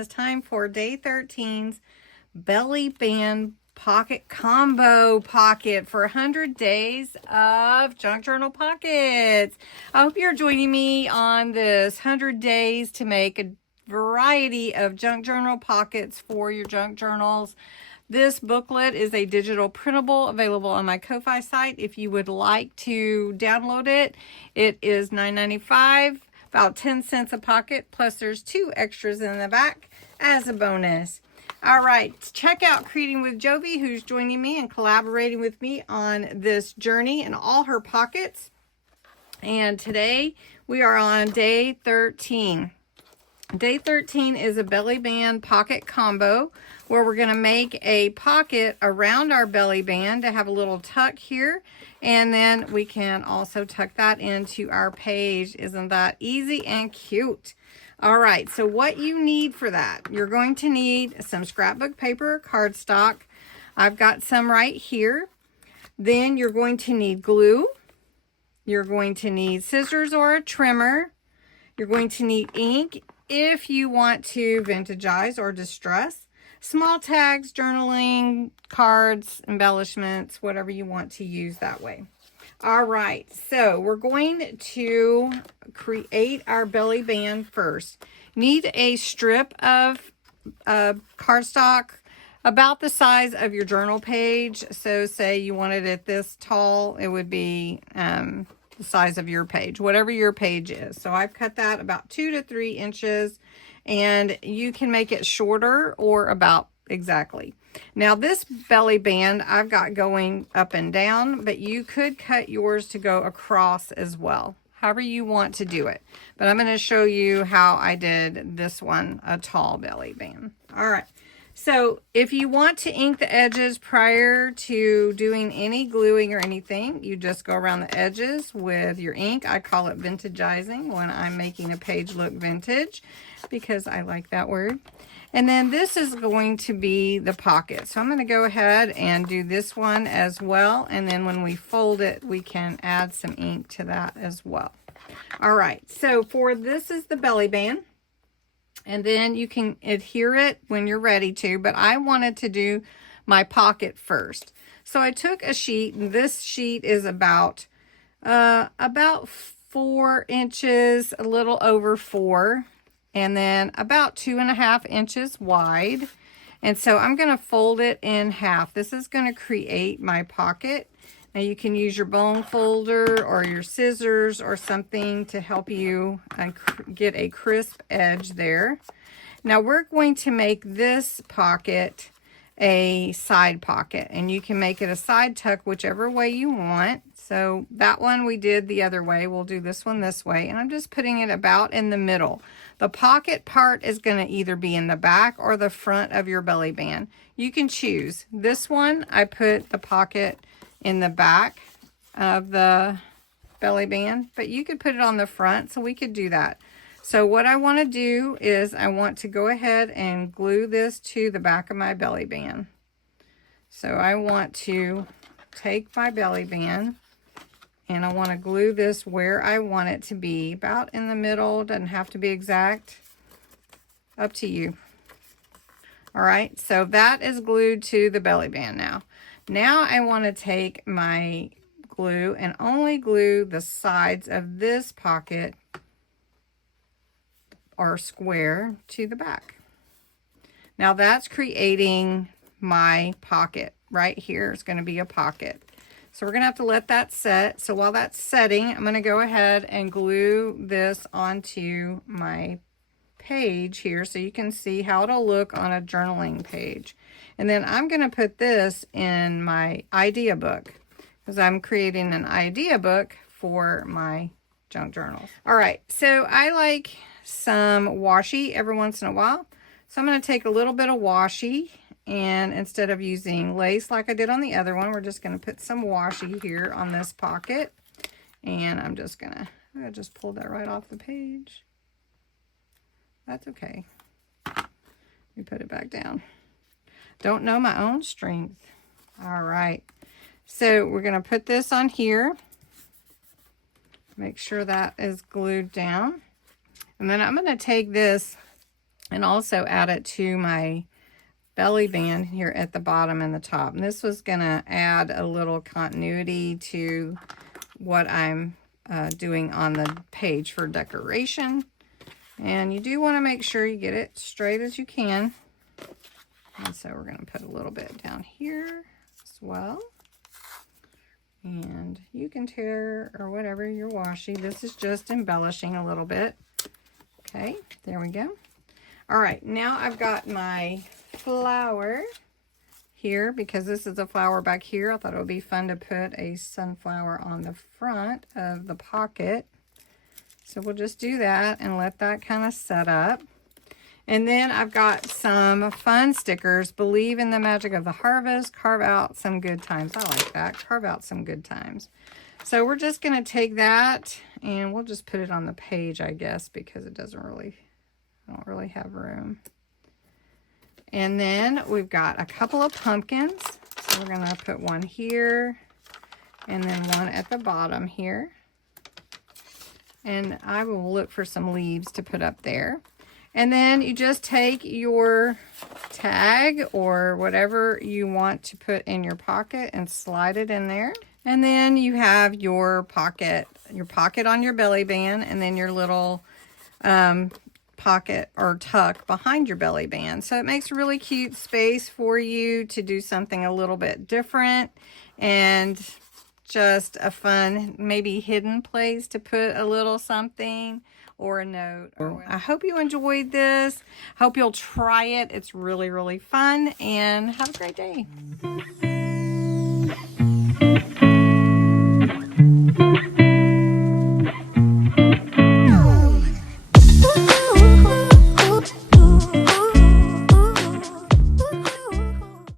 it's time for day 13's belly band pocket combo pocket for 100 days of junk journal pockets. I hope you're joining me on this 100 days to make a variety of junk journal pockets for your junk journals. This booklet is a digital printable available on my Ko-Fi site. If you would like to download it, it is $9.95, about 10 cents a pocket, plus there's 2 extras in the back as a bonus. All right, check out Creating with Jovi, who's joining me and collaborating with me on this journey and all her pockets. And today we are on day 13. Day 13 is a belly band pocket combo where we're going to make a pocket around our belly band to have a little tuck here, and then we can also tuck that into our page. Isn't that easy and cute? All right, so what you need for that, you're going to need some scrapbook paper, cardstock. I've got some right here. Then you're going to need glue. You're going to need scissors or a trimmer. You're going to need ink if you want to vintagize or distress, small tags, journaling, cards, embellishments, whatever you want to use that way. All right, so we're going to create our belly band first. Need a strip of cardstock about the size of your journal page. So say you wanted it this tall, it would be the size of your page, whatever your page is. So I've cut that about 2 to 3 inches, and you can make it shorter or about exactly. Now this belly band I've got going up and down, but you could cut yours to go across as well, however you want to do it. But I'm going to show you how I did this one, a tall belly band. All right. So if you want to ink the edges prior to doing any gluing or anything, you just go around the edges with your ink. I call it vintagizing when I'm making a page look vintage because I like that word. And then this is going to be the pocket. So I'm going to go ahead and do this one as well. And then when we fold it, we can add some ink to that as well. All right, so for this is the belly band. And then you can adhere it when you're ready to, but I wanted to do my pocket first. So I took a sheet, and this sheet is about 4 inches, a little over 4, and then about 2.5 inches wide. And so I'm going to fold it in half. This is going to create my pocket. Now you can use your bone folder or your scissors or something to help you get a crisp edge there. Now we're going to make this pocket a side pocket, and you can make it a side tuck whichever way you want. So that one we did the other way. We'll do this one this way, and I'm just putting it about in the middle. The pocket part is going to either be in the back or the front of your belly band. You can choose. This one, I put the pocket in the back of the belly band, but you could put it on the front, so we could do that. So what I want to do is I want to go ahead and glue this to the back of my belly band. So I want to take my belly band and I want to glue this where I want it to be, about in the middle. Doesn't have to be exact, up to you. All right, so that is glued to the belly band now. Now I want to take my glue and only glue the sides of this pocket or square to the back. Now that's creating my pocket. Right here is going to be a pocket. So we're going to have to let that set. So while that's setting, I'm going to go ahead and glue this onto my page here so you can see how it'll look on a journaling page. And then I'm going to put this in my idea book because I'm creating an idea book for my junk journals. All right, so I like some washi every once in a while. So I'm going to take a little bit of washi, and instead of using lace like I did on the other one, we're just going to put some washi here on this pocket. And I'm just going to, I just pulled that right off the page. That's okay. Let me put it back down. Don't know my own strength. All right. So we're going to put this on here. Make sure that is glued down. And then I'm going to take this and also add it to my belly band here at the bottom and the top. And this was going to add a little continuity to what I'm doing on the page for decoration. And you do want to make sure you get it straight as you can. And so we're going to put a little bit down here as well. And you can tear or whatever your washi. This is just embellishing a little bit. Okay, there we go. All right, now I've got my flower here because this is a flower back here. I thought it would be fun to put a sunflower on the front of the pocket. So we'll just do that and let that kind of set up. And then I've got some fun stickers. Believe in the magic of the harvest. Carve out some good times. I like that. Carve out some good times. So we're just going to take that and we'll just put it on the page, I guess, because it doesn't really, I don't really have room. And then we've got a couple of pumpkins. So we're going to put one here and then one at the bottom here. And I will look for some leaves to put up there. And then you just take your tag or whatever you want to put in your pocket and slide it in there. And then you have your pocket on your belly band, and then your little pocket or tuck behind your belly band. So it makes a really cute space for you to do something a little bit different and just a fun, maybe hidden place to put a little something or a note. I hope you enjoyed this. Hope you'll try it. It's really, really fun, and have a great day.